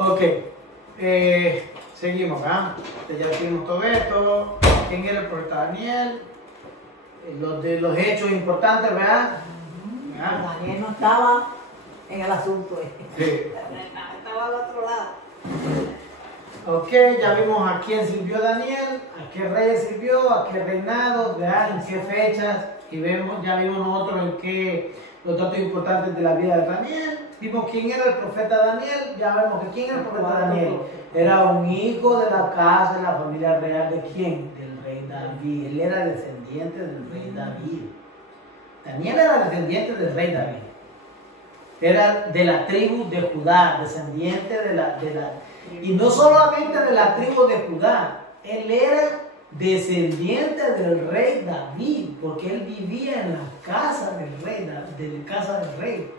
Ok, seguimos, ¿verdad? Ya vimos todo esto. ¿Quién era el profeta Daniel? Los hechos importantes, ¿verdad? ¿Verdad? Daniel no estaba en el asunto. Sí. Estaba al otro lado. Ok, ya vimos a quién sirvió Daniel, a qué rey sirvió, a qué reinado, ¿verdad? En qué fechas. Y ya vimos nosotros en qué los datos importantes de la vida de Daniel. Vimos quién era el profeta Daniel. Ya vemos que quién era el profeta Daniel. Era un hijo de la casa, de la familia real de quién? Del rey David. Él era descendiente del rey David. Daniel era descendiente del rey David. Era de la tribu de Judá, descendiente y no solamente de la tribu de Judá, él era descendiente del rey David, porque él vivía en la casa del rey,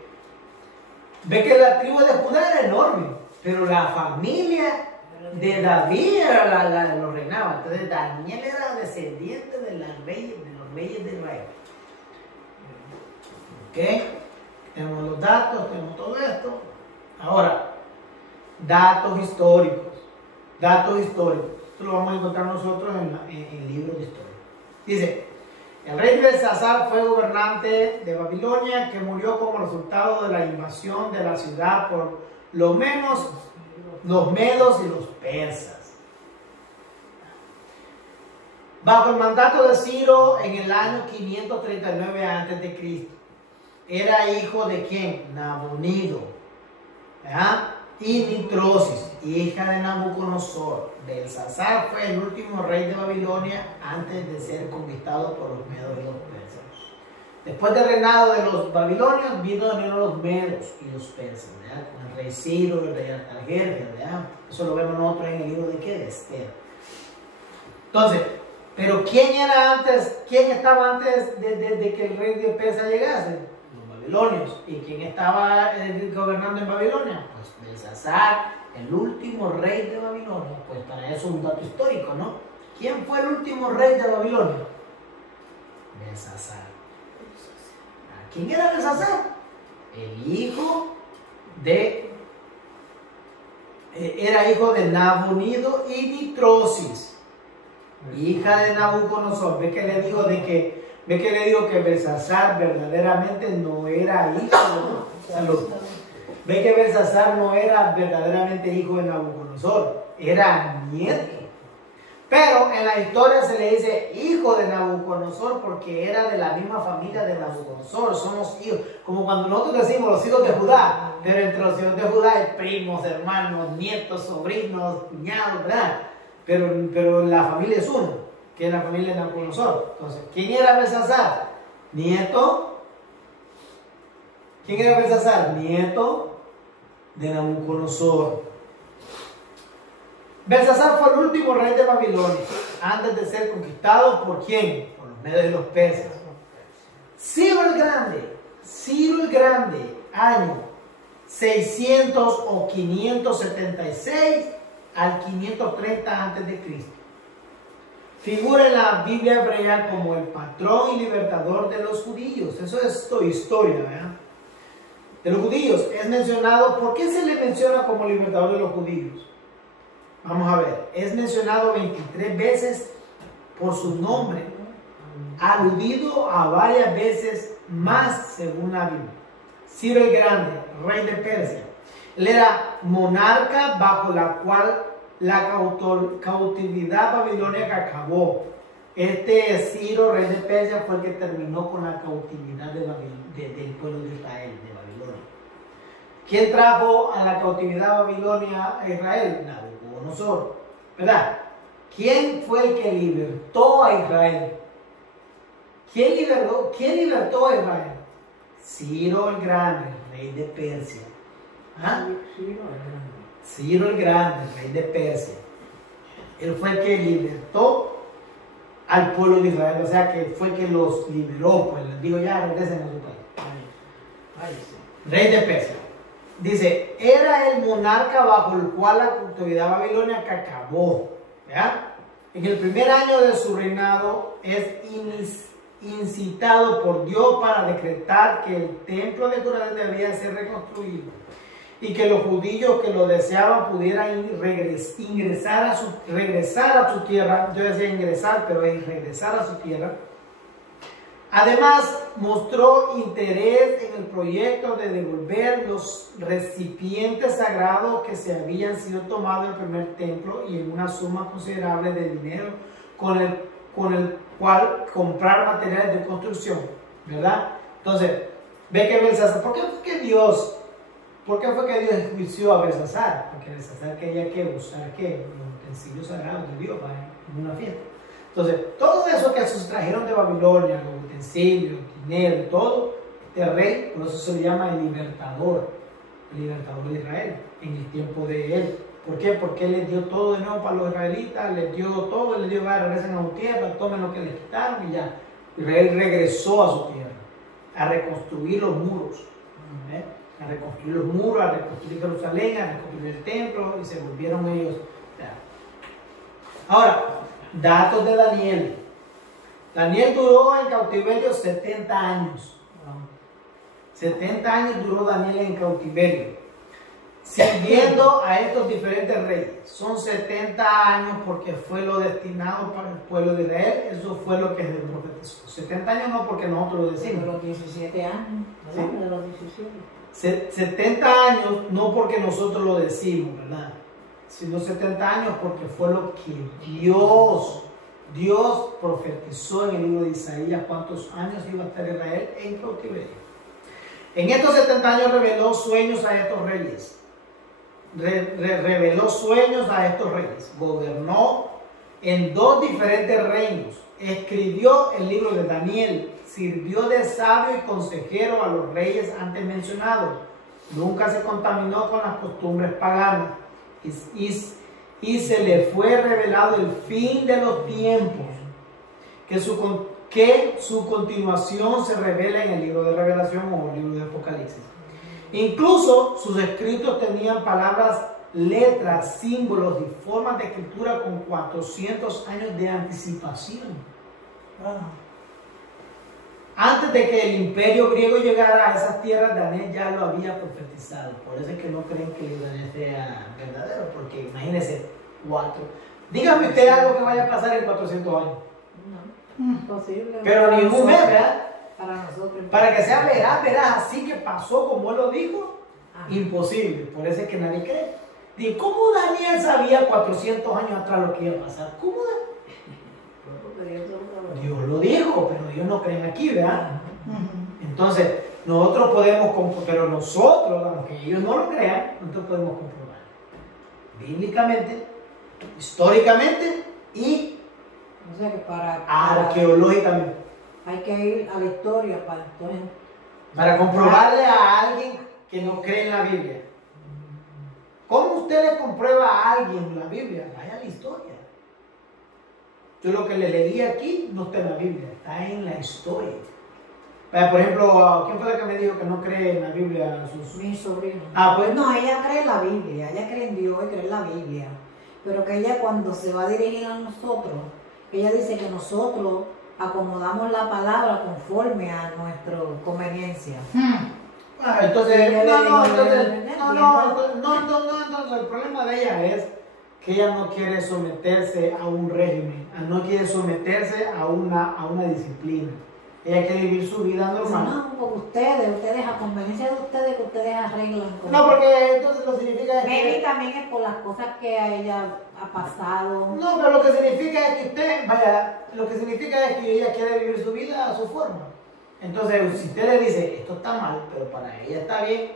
Ve que la tribu de Judá era enorme, pero la familia de David era la que lo reinaba. Entonces Daniel era descendiente de los reyes de Israel. ¿Ok? Tenemos los datos, tenemos todo esto. Ahora, datos históricos. Datos históricos. Esto lo vamos a encontrar nosotros en libros de historia. Dice, el rey Belsasar fue gobernante de Babilonia que murió como resultado de la invasión de la ciudad por lo menos los medos y los persas. Bajo el mandato de Ciro en el año 539 a.C. Era hijo de quién? Nabonido, ¿verdad? Y Nitrosis, hija de Nabucodonosor. Belsasar fue el último rey de Babilonia antes de ser conquistado por los medos y los persas. Después del reinado de los babilonios vinieron los medos y los persas, ¿verdad? Con el rey Ciro, el rey Artajerjes, ¿verdad? Eso lo vemos nosotros en el libro de ¿qué? De Esther. Entonces, pero ¿quién estaba antes de que el rey de Persia llegase? Babilonios. ¿Y quién estaba gobernando en Babilonia? Pues Belsasar, el último rey de Babilonia. Pues para eso un dato histórico, ¿no? ¿Quién fue el último rey de Babilonia? Belsasar. ¿Quién era Belsasar? El hijo de... era hijo de Nabonido y Nitrosis, hija de Nabucodonosor. Ve que le dijo que Belsasar verdaderamente no era hijo de Salud. Ve que Belsasar no era verdaderamente hijo de Nabucodonosor, era nieto. Pero en la historia se le dice hijo de Nabucodonosor porque era de la misma familia de Nabucodonosor. Somos hijos, como cuando nosotros decimos los hijos de Judá, pero entre los hijos de Judá hay primos, hermanos, nietos, sobrinos, cuñados, ¿verdad? Pero la familia es uno, que es la familia de Nabucodonosor. Entonces, ¿quién era Belsasar? Nieto. ¿Quién era Belsasar? Nieto de Nabucodonosor. Belsasar fue el último rey de Babilonia antes de ser conquistado por ¿quién? Por los medos y los persas. Ciro el Grande, año 600 o 576 al 530 a.C. Figura en la Biblia hebrea como el patrón y libertador de los judíos. Eso es historia, ¿verdad? De los judíos es mencionado. ¿Por qué se le menciona como libertador de los judíos? Vamos a ver, es mencionado 23 veces por su nombre, aludido a varias veces más según la Biblia. Ciro el Grande, rey de Persia. Él era monarca bajo la cual la cautividad babilónica acabó. Este Ciro, rey de Persia, fue el que terminó con la cautividad del pueblo de Israel, de Babilonia. ¿Quién trajo a la cautividad Babilonia a Israel? Nabucodonosor, ¿verdad? ¿Quién fue el que libertó a Israel? ¿Quién libertó a Israel? Ciro el Grande, rey de Persia. ¿Ah? Ciro el Grande, rey de Persia. Él fue el que libertó al pueblo de Israel, o sea que fue el que los liberó, pues les digo ya, regresen a su país. Rey de Persia. Dice, era el monarca bajo el cual la cautividad babilónica acabó. ¿Ya? En el primer año de su reinado es incitado por Dios para decretar que el templo de Jerusalén debía ser reconstruido. y que los judíos que lo deseaban pudieran regresar a su tierra. Yo decía ingresar, pero es regresar a su tierra. Además, mostró interés en el proyecto de devolver los recipientes sagrados que se habían sido tomados del primer templo y en una suma considerable de dinero con el cual comprar materiales de construcción, ¿verdad? Entonces, ve que Belsasar, ¿por qué fue que Dios enjuició a Belsasar? Porque Belsasar quería que usar los utensilios sagrados de Dios en una fiesta. Entonces, todo eso que se trajeron de Babilonia, los utensilios, dinero, todo, el rey, por eso se le llama el libertador de Israel, en el tiempo de él. ¿Por qué? Porque él les dio todo de nuevo para los israelitas, les dio todo, les dio, regresen a su tierra, tomen lo que les quitaron y ya. Israel regresó a su tierra, a reconstruir los muros, a reconstruir los muros, a reconstruir Jerusalén, a reconstruir el templo, y se volvieron ellos. Ahora, datos de Daniel. Daniel duró en cautiverio 70 años. 70 años duró Daniel en cautiverio, sirviendo a estos diferentes reyes. Son 70 años porque fue lo destinado para el pueblo de Israel. Eso fue lo que se profetizó. 70 años no porque nosotros lo decimos. De los 17 años, ¿verdad? Sí. De los 17. 70 años no porque nosotros lo decimos, ¿verdad? Sino 70 años porque fue lo que Dios profetizó en el libro de Isaías, cuántos años iba a estar Israel en cautiverio. En estos 70 años reveló sueños a estos reyes. Reveló sueños a estos reyes. Gobernó en 2 diferentes reinos. Escribió el libro de Daniel. Sirvió de sabio y consejero a los reyes antes mencionados. Nunca se contaminó con las costumbres paganas. Y se le fue revelado el fin de los tiempos, que su continuación se revela en el libro de Revelación o el libro de Apocalipsis. Incluso sus escritos tenían palabras, letras, símbolos y formas de escritura con 400 años de anticipación. Antes de que el imperio griego llegara a esas tierras, Daniel ya lo había profetizado. Por eso es que no creen que el Daniel sea verdadero, porque imagínense, 4. Dígame usted algo que vaya a pasar en 400 años. No, imposible. Pero ningún mes, ¿verdad? Para nosotros. Para que sea veraz, así que pasó como él lo dijo, imposible. Por eso es que nadie cree. Digo, ¿cómo Daniel sabía 400 años atrás lo que iba a pasar? ¿Cómo? Dios lo dijo, pero Dios no cree aquí, ¿verdad? Entonces, nosotros podemos, pero nosotros, aunque ellos no lo crean, nosotros podemos comprobar. Bíblicamente, históricamente y o sea que para arqueológicamente. Hay que ir a la historia para comprobarle a alguien que no cree en la Biblia. ¿Cómo usted le comprueba a alguien la Biblia? Vaya a la historia. Yo lo que le leí aquí no está en la Biblia, está en la historia. Por ejemplo, ¿quién fue la que me dijo que no cree en la Biblia? Mi sobrino. Pues no, ella cree en la Biblia, ella cree en Dios y cree en la Biblia. Pero que ella cuando se va a dirigir a nosotros, ella dice que nosotros acomodamos la palabra conforme a nuestra conveniencia. Entonces, el problema de ella es que ella no quiere someterse a un régimen, no quiere someterse a una disciplina. Ella quiere vivir su vida normal. No, porque ustedes a conveniencia de ustedes, que ustedes arreglan. No, porque entonces lo significa que también es por las cosas que a ella ha pasado. No, pero lo que significa es que lo que significa es que ella quiere vivir su vida a su forma. Entonces, si usted le dice, esto está mal, pero para ella está bien,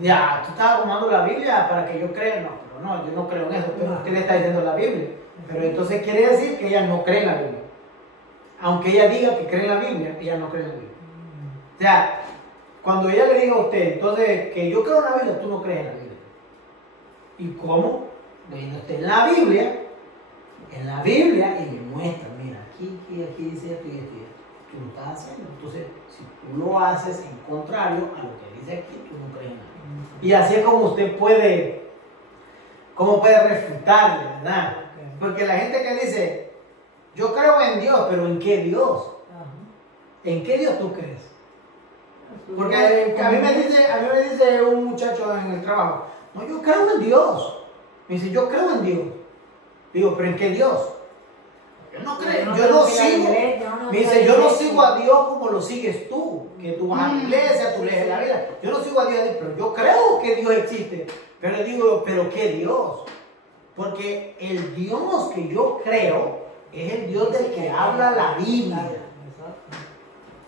ya, tú estás tomando la Biblia para que yo crea. No, pero no, yo no creo en eso, pero usted le está diciendo la Biblia. Pero entonces quiere decir que ella no cree en la Biblia. Aunque ella diga que cree en la Biblia, ella no cree en la Biblia. O sea, cuando ella le diga a usted, entonces, que yo creo en la Biblia, tú no crees en la Biblia. ¿Y cómo? Bueno, usted en la Biblia, y le muestra, mira, aquí dice esto y esto y esto. Tú lo estás haciendo. Entonces, si tú lo haces en contrario a lo que dice aquí, tú no crees en la Biblia. Y así es como usted puede refutarle, ¿verdad? Porque la gente que dice, yo creo en Dios, pero ¿en qué Dios? ¿En qué Dios tú crees? Porque a mí me dice un muchacho en el trabajo, No, yo creo en Dios. Me dice, yo creo en Dios. Digo, ¿pero en qué Dios? Yo no creo, yo no sigo. Me dice, yo no sigo a Dios como lo sigues tú. Que tú vas a la iglesia, tú lees la vida. Yo no sigo a Dios, pero yo creo que Dios existe. Pero digo, ¿pero qué Dios? Porque el Dios que yo creo es el Dios del que habla la Biblia.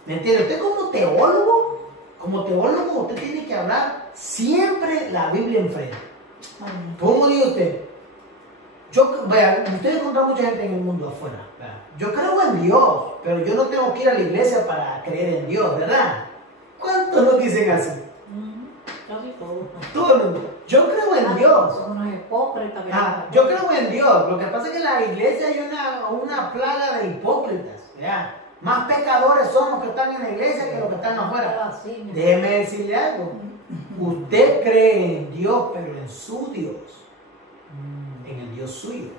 ¿Me entiende? Usted como teólogo, usted tiene que hablar siempre la Biblia enfrente. ¿Cómo dice usted? Usted encuentra mucha gente en el mundo afuera. ¿Verdad? Yo creo en Dios, pero yo no tengo que ir a la iglesia para creer en Dios, ¿verdad? ¿Cuántos no dicen así? Casi todos. Todo el mundo. Yo creo en Dios. Son unos hipócritas. Yo creo en Dios. Lo que pasa es que en la iglesia hay una plaga de hipócritas. ¿Ya? Más pecadores son los que están en la iglesia que los que están afuera. Déjeme decirle algo. Usted cree en Dios, pero en su Dios. En el Dios suyo.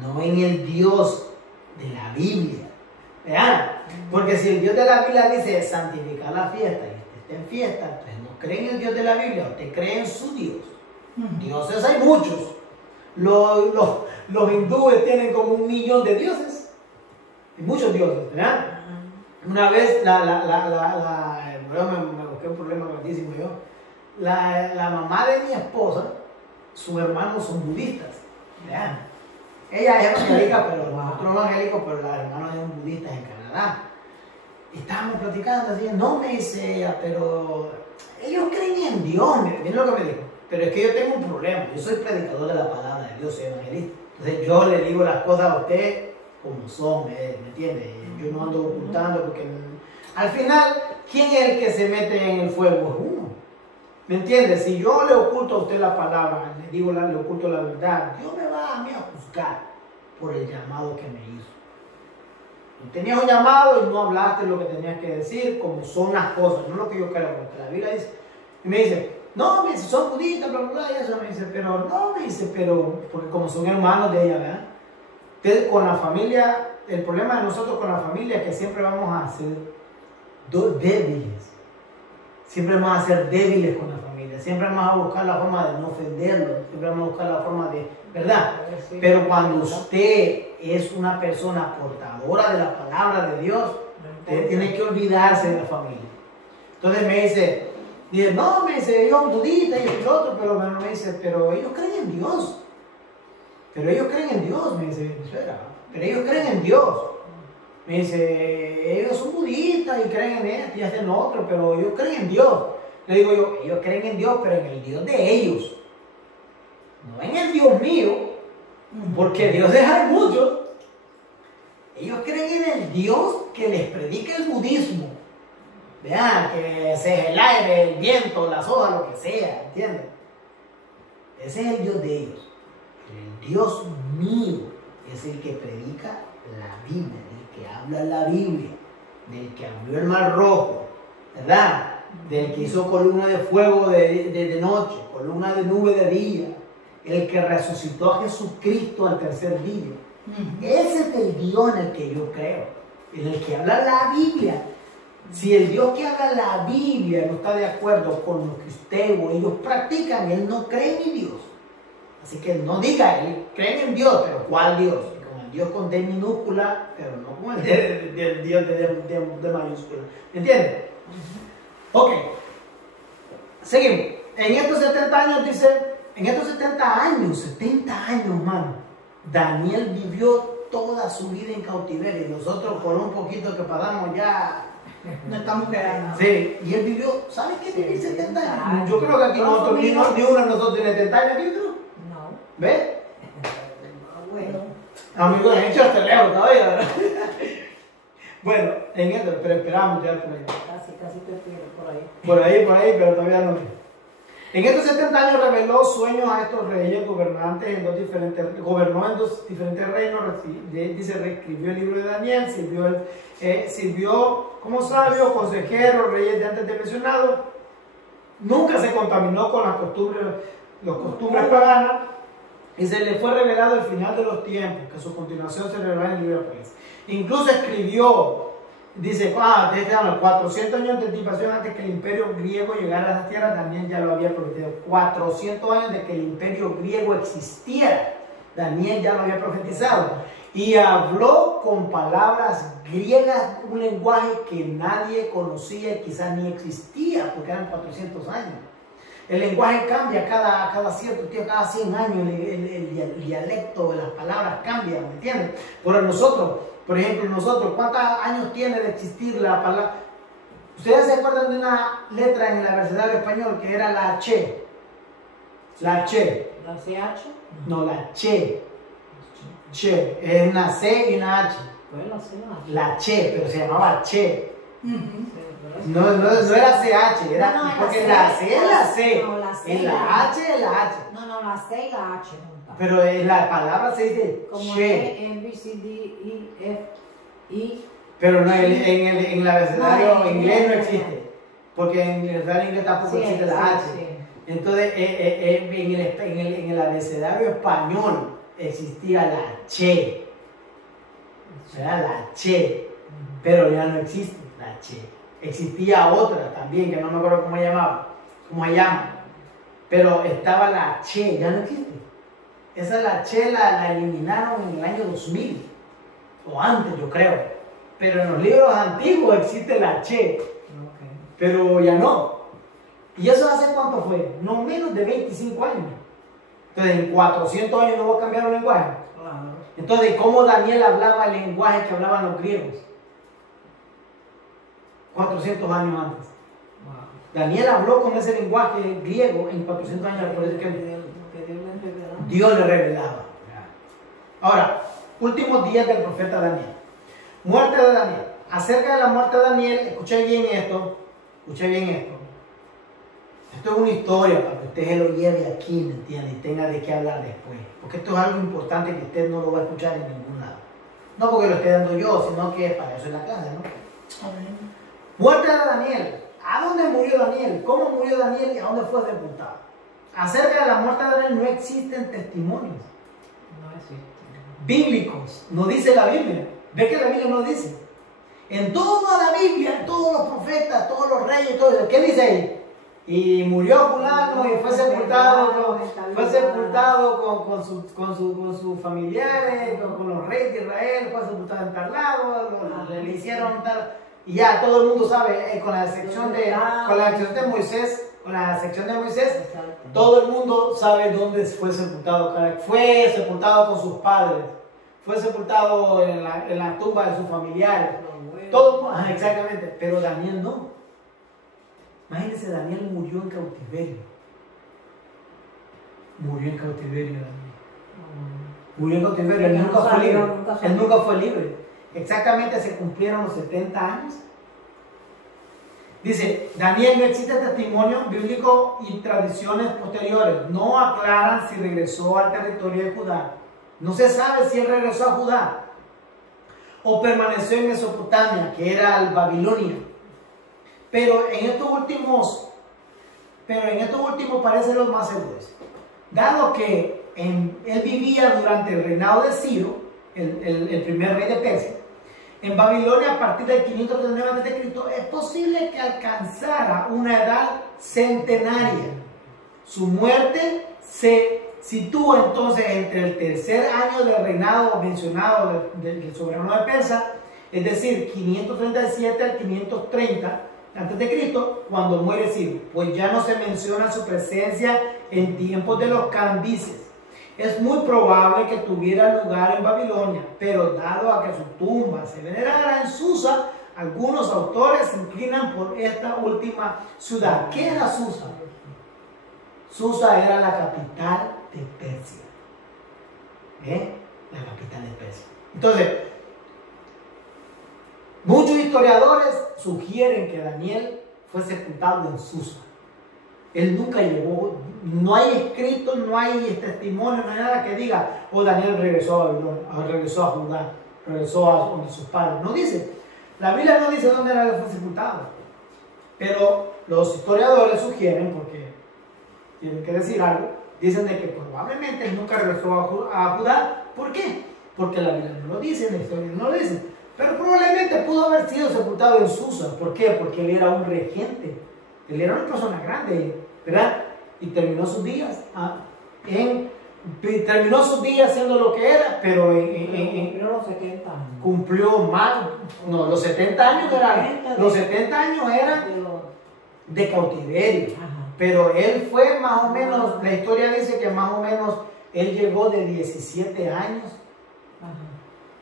No en el Dios de la Biblia. ¿Vean? Porque si el Dios de la Biblia dice santificar la fiesta y usted está en fiesta, entonces no cree en el Dios de la Biblia, usted cree en su Dios. Dioses hay muchos. Los hindúes tienen como 1 millón de dioses. Y muchos dioses, ¿verdad? Una vez me busqué un problema grandísimo yo. La mamá de mi esposa, sus hermanos son budistas. ¿Verdad? Ella es evangélica, pero nosotros evangélicos, pero los hermanos son budistas en Canadá. Y estábamos platicando así, no, me dice ella, pero ellos creen en Dios, miren lo que me dijo. Pero es que yo tengo un problema, yo soy predicador de la palabra de Dios, soy evangelista. Entonces yo le digo las cosas a usted como son, ¿me entiende? Yo no ando ocultando porque al final, ¿quién es el que se mete en el fuego? Es uno. ¿Me entiende? Si yo le oculto a usted la palabra, le oculto la verdad, Dios me va a mí a juzgar por el llamado que me hizo. Y tenías un llamado y no hablaste lo que tenías que decir, como son las cosas, no lo que yo creo, porque la Biblia dice. Y me dice, no, me dice, son budistas, bla, bla, bla, y eso me dice, pero no, me dice, pero, porque como son hermanos de ella, ¿verdad? Entonces, con la familia, el problema de nosotros con la familia es que siempre vamos a ser débiles. Siempre vamos a ser débiles con la familia. Siempre vamos a buscar la forma de no ofenderlos. Siempre vamos a buscar la forma de, ¿verdad? Pero cuando usted es una persona portadora de la palabra de Dios, usted tiene que olvidarse de la familia. Entonces me dice, no, me dice, yo budista y el otro, pero me dice, pero ellos creen en Dios. Pero ellos creen en Dios, me dice, pero ellos creen en Dios. Me dice, ellos son budistas y creen en esto y hacen lo otro, pero ellos creen en Dios. Le digo yo, ellos creen en Dios, pero en el Dios de ellos. No en el Dios mío, porque dioses hay muchos. Ellos creen en el Dios que les predica el budismo. Vean, que se el aire, el viento, las hojas, lo que sea, ¿entienden? Ese es el Dios de ellos. El Dios mío es el que predica la Biblia, el que habla la Biblia, del que abrió el mar rojo, ¿verdad? Del que hizo columna de fuego de noche, columna de nube de día, el que resucitó a Jesucristo al tercer día. Ese es el Dios en el que yo creo, en el que habla la Biblia. Si el Dios que habla la Biblia no está de acuerdo con lo que usted o ellos practican, él no cree en Dios. Así que no diga, él creen en Dios, pero ¿cuál Dios? Con el Dios con D minúscula, pero no con el Dios de mayúscula. ¿Me entienden? Ok. Seguimos. En estos 70 años, dice, en estos 70 años, mano, Daniel vivió toda su vida en cautiverio. Y nosotros, por un poquito que pasamos, ya no estamos quedando. Sí, y él vivió, ¿sabes qué? Vivir 70 años. Yo creo que aquí nosotros, ni uno de nosotros tiene 70 años, ¿qué creo? ¿Ves? Bueno. Amigo, de hecho hasta lejos todavía, ¿verdad? Bueno, en esto, pero esperamos ya por ahí. Casi te pierdo por ahí. Por ahí, pero todavía no. En estos 70 años reveló sueños a estos reyes gobernantes gobernó en 2 diferentes reinos. Dice, reescribió el libro de Daniel, sirvió como sabio, consejero, reyes de antes de mencionado. Nunca se contaminó con las costumbres paganas. Y se le fue revelado el final de los tiempos, que a su continuación se reveló en el libro de Apocalipsis. Incluso escribió Dice, desde 400 años de anticipación antes que el imperio griego llegara a las tierras, Daniel ya lo había prometido. 400 años de que el imperio griego existiera, Daniel ya lo había profetizado. Y habló con palabras griegas, un lenguaje que nadie conocía y quizás ni existía, porque eran 400 años. El lenguaje cambia cada cierto tiempo, cada 100 años, el dialecto de las palabras cambia, ¿me entiendes? Pero nosotros, por ejemplo, ¿cuántos años tiene de existir la palabra? ¿Ustedes se acuerdan de una letra en el abecedario español que era la H? La H. ¿La CH? No, la Che. Che. Es una C y una H. Pues la CH. La Che, pero se llamaba Che. No, No era CH, era No, porque la C es la C. No, la C y la H es la H. No, la C y la H juntas. Pero en la palabra se dice Como Che. A, B, C, D, E, F, I. Pero no, en el abecedario No, en inglés no inglés. existe. Porque en el abecedario inglés tampoco existe la H. Sí. Entonces, en el abecedario español existía la Che. O sea, la Che. Pero ya no existe la Che. Existía otra también, que no me acuerdo cómo se llama. Pero estaba la Che, ya no existe. Esa la Che la eliminaron en el año 2000. O antes, yo creo. Pero en los libros antiguos existe la Che. Pero ya no. ¿Y eso hace cuánto fue? No menos de 25 años. Entonces, en 400 años no va a cambiar el lenguaje. Claro. Entonces, ¿cómo Daniel hablaba el lenguaje que hablaban los griegos? 400 años antes. Wow. Daniel habló con ese lenguaje griego en 400 años. Por eso que Dios le revelaba. Dios le revelaba. Ahora, últimos días del profeta Daniel. Muerte de Daniel. Acerca de la muerte de Daniel, escuché bien esto. Esto es una historia para que usted se lo lleve aquí, ¿me entiende? Y tenga de qué hablar después. Porque esto es algo importante que usted no lo va a escuchar en ningún lado. No porque lo esté dando yo, sino que para eso es la clase, ¿no? Amén. Muerte de Daniel. ¿A dónde murió Daniel? ¿Cómo murió Daniel y a dónde fue sepultado? Acerca de la muerte de Daniel no existen testimonios No existe. bíblicos. No dice la Biblia. ¿Ve que la Biblia no dice? En toda la Biblia, en todos los profetas, todos los reyes, todo eso, ¿qué dice ahí? Y murió fulano y fue sepultado con sus familiares, con los reyes de Israel, fue sepultado en tal lado, le hicieron tal. Y ya todo el mundo sabe, con la excepción de Moisés, Exacto. todo el mundo sabe dónde fue sepultado. Fue sepultado con sus padres, fue sepultado en la tumba de sus familiares. Todo, exactamente, pero Daniel no. Imagínense, Daniel murió en cautiverio. Daniel. Murió en cautiverio, él nunca fue libre. Él nunca fue libre. Exactamente se cumplieron los 70 años. Dice, Daniel, no existe testimonio bíblico y tradiciones posteriores. No aclaran si regresó al territorio de Judá. No se sabe si él regresó a Judá o permaneció en Mesopotamia, que era el Babilonia. Pero en estos últimos parecen los más seguros. Dado que él vivía durante el reinado de Ciro, el primer rey de Persia, en Babilonia a partir del 539 a.C., es posible que alcanzara una edad centenaria. Su muerte se sitúa entonces entre el tercer año del reinado mencionado del soberano de Persia, es decir, 537 al 530 a.C., cuando muere Ciro, pues ya no se menciona su presencia en tiempos de los Cambises. Es muy probable que tuviera lugar en Babilonia, pero dado a que su tumba se venerara en Susa, algunos autores se inclinan por esta última ciudad. ¿Qué era Susa? Susa era la capital de Persia. La capital de Persia. Entonces, muchos historiadores sugieren que Daniel fue sepultado en Susa. Él nunca llegó, no hay escrito, no hay testimonio, no hay nada que diga, Daniel regresó a Babilonia, regresó a Judá, regresó a donde sus padres. No dice, la Biblia no dice dónde él fue sepultado. Pero los historiadores sugieren, porque tienen que decir algo, dicen de que probablemente él nunca regresó a Judá. ¿Por qué? Porque la Biblia no lo dice, la historia no lo dice. Pero probablemente pudo haber sido sepultado en Susa. ¿Por qué? Porque él era un regente. Él era una persona grande, ¿verdad? Y terminó sus días terminó sus días siendo lo que era, pero cumplió los 70 años. Cumplió más. No, los 70 años eran de cautiverio. Ajá. Pero él fue más o menos, la historia dice que más o menos él llegó de 17 años. Ajá.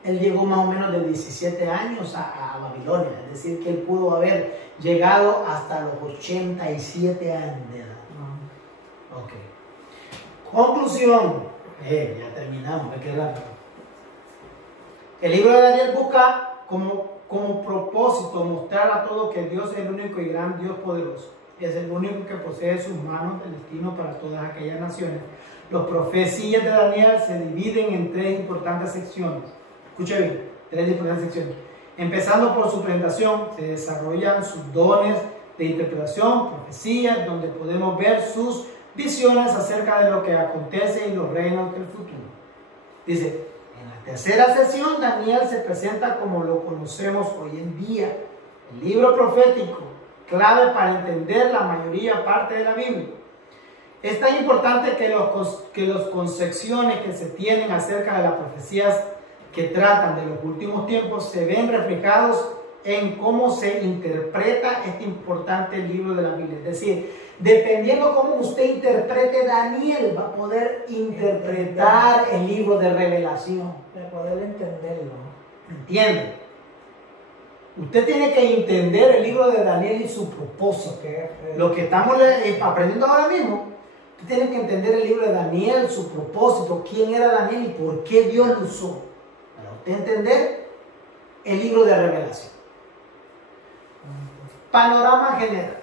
Él llegó más o menos de 17 años a Babilonia. Es decir, que él pudo haber llegado hasta los 87 años de edad. Ok. Conclusión. Ya terminamos, hay que rápido. El libro de Daniel busca como propósito mostrar a todos que Dios es el único y gran Dios poderoso. Es el único que posee en sus manos el destino para todas aquellas naciones. Las profecías de Daniel se dividen en tres importantes secciones. Escucha bien, tres importantes secciones. Empezando por su presentación, se desarrollan sus dones de interpretación, profecías, donde podemos ver sus visiones acerca de lo que acontece en los reinos del futuro. Dice, en la tercera sesión, Daniel se presenta como lo conocemos hoy en día. El libro profético, clave para entender la mayoría parte de la Biblia. Es tan importante que las concepciones que se tienen acerca de las profecías que tratan de los últimos tiempos se ven reflejados en cómo se interpreta este importante libro de la Biblia. Es decir, dependiendo cómo usted interprete Daniel, va a poder interpretar el libro de Revelación. Para poder entenderlo. ¿Entiende? Usted tiene que entender el libro de Daniel y su propósito. Lo que estamos aprendiendo ahora mismo, usted tiene que entender el libro de Daniel, su propósito, quién era Daniel y por qué Dios lo usó. Para usted entender el libro de Revelación. Panorama general.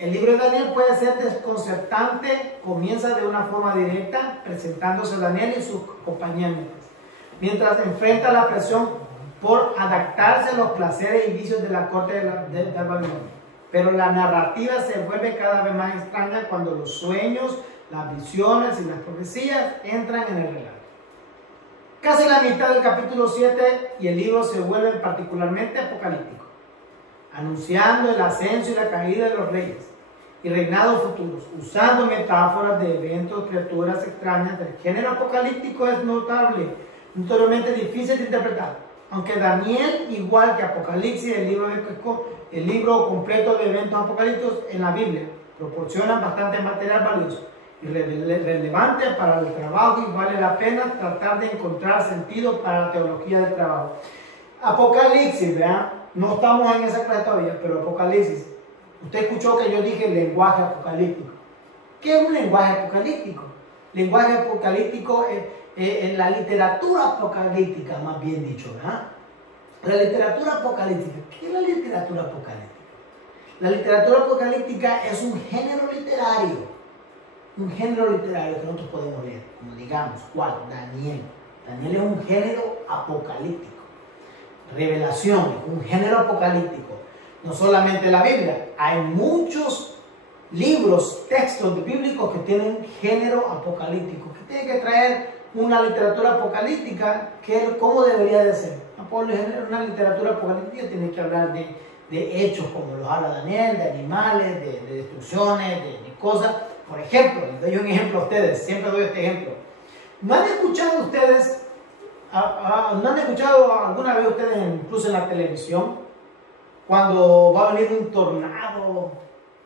El libro de Daniel puede ser desconcertante, comienza de una forma directa, presentándose a Daniel y sus compañeros, mientras enfrenta la presión por adaptarse a los placeres y vicios de la corte de Babilonia. Pero la narrativa se vuelve cada vez más extraña cuando los sueños, las visiones y las profecías entran en el relato. Casi la mitad del capítulo 7 y el libro se vuelve particularmente apocalíptico, anunciando el ascenso y la caída de los reyes y reinados futuros, usando metáforas de eventos, criaturas extrañas del género apocalíptico. Es notablemente difícil de interpretar, aunque Daniel, igual que Apocalipsis, el libro completo de eventos apocalípticos en la Biblia, proporcionan bastante material valioso y relevante para el trabajo, y vale la pena tratar de encontrar sentido para la teología del trabajo. Apocalipsis, ¿verdad? No estamos en esa clase todavía, pero Apocalipsis. Usted escuchó que yo dije lenguaje apocalíptico. ¿Qué es un lenguaje apocalíptico? Lenguaje apocalíptico es la literatura apocalíptica, más bien dicho, ¿verdad? La literatura apocalíptica. ¿Qué es la literatura apocalíptica? La literatura apocalíptica es un género literario. Un género literario que nosotros podemos leer. Como digamos, ¿cuál? Daniel. Daniel es un género apocalíptico. Revelación es un género apocalíptico. No solamente la Biblia, hay muchos libros, textos bíblicos que tienen género apocalíptico, que tienen que traer una literatura apocalíptica, ¿cómo debería de ser? Por lo general, una literatura apocalíptica tiene que hablar de hechos como los habla Daniel, de animales, de destrucciones, de cosas. Por ejemplo, les doy un ejemplo a ustedes, siempre doy este ejemplo. ¿No han escuchado ustedes, no han escuchado alguna vez ustedes, incluso en la televisión, cuando va a venir un tornado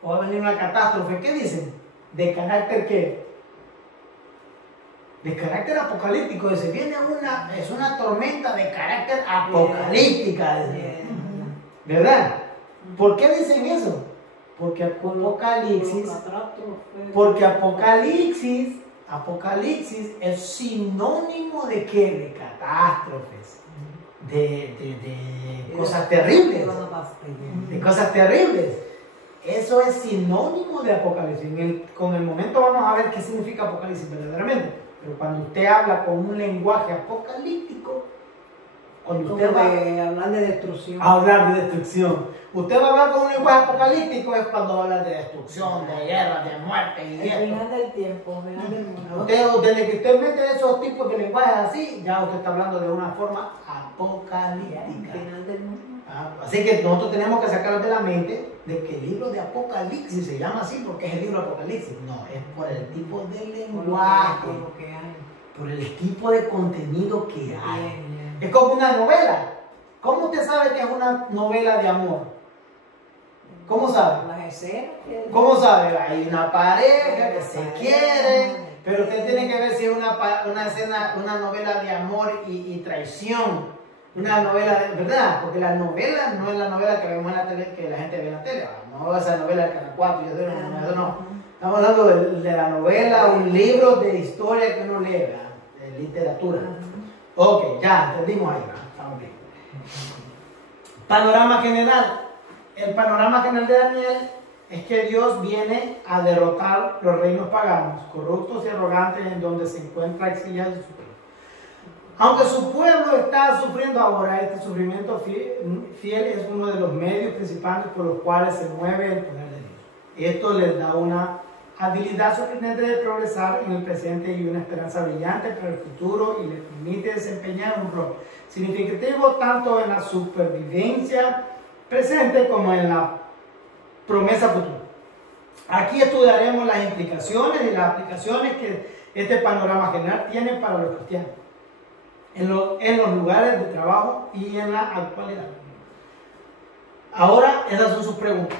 o va a venir una catástrofe? ¿Qué dicen? ¿De carácter qué? De carácter apocalíptico. Dice, es una tormenta de carácter apocalíptica. ¿Verdad? ¿Por qué dicen eso? Porque Apocalipsis es sinónimo de qué? De catástrofes. De cosas terribles. De cosas terribles. Eso es sinónimo de Apocalipsis. Con el momento vamos a ver qué significa Apocalipsis verdaderamente. Pero cuando usted habla con un lenguaje apocalíptico, Cuando Como usted va de hablar de destrucción. a hablar de destrucción, usted va a hablar con un lenguaje apocalíptico, es cuando va a hablar de destrucción, de guerra, de muerte y El esto. final del tiempo, el final del mundo. Desde que usted mete esos tipos de lenguajes así, ya usted está hablando de una forma El apocalíptica. final del mundo. Así que nosotros tenemos que sacarlo de la mente de que el libro de Apocalipsis se llama así porque es el libro de Apocalipsis. No, es por el tipo de lenguaje, Por lo que hay. por el tipo de contenido que hay. Bien, bien. Es como una novela. ¿Cómo usted sabe que es una novela de amor? ¿Cómo sabe? Las escenas. ¿Cómo sabe? Hay una pareja que se quiere, pero usted tiene que ver si es una escena, una novela de amor y traición. Una novela, ¿verdad? Porque la novela no es la novela que vemos en la tele, que la gente ve en la tele. No esa novela del Canal 4, eso no. Estamos hablando de la novela, un libro de historia que uno lee, ¿verdad? De literatura. Ok, ya entendimos ahí, ¿verdad? Estamos bien. Panorama general. El panorama general de Daniel es que Dios viene a derrotar los reinos paganos, corruptos y arrogantes en donde se encuentra exiliado su pueblo. Aunque su pueblo está sufriendo ahora, este sufrimiento fiel es uno de los medios principales por los cuales se mueve el poder de Dios. Esto les da una habilidad sorprendente de progresar en el presente y una esperanza brillante para el futuro y les permite desempeñar un rol significativo tanto en la supervivencia presente como en la promesa futura. Aquí estudiaremos las implicaciones y las aplicaciones que este panorama general tiene para los cristianos en los lugares de trabajo y en la actualidad. Ahora, esas son sus preguntas.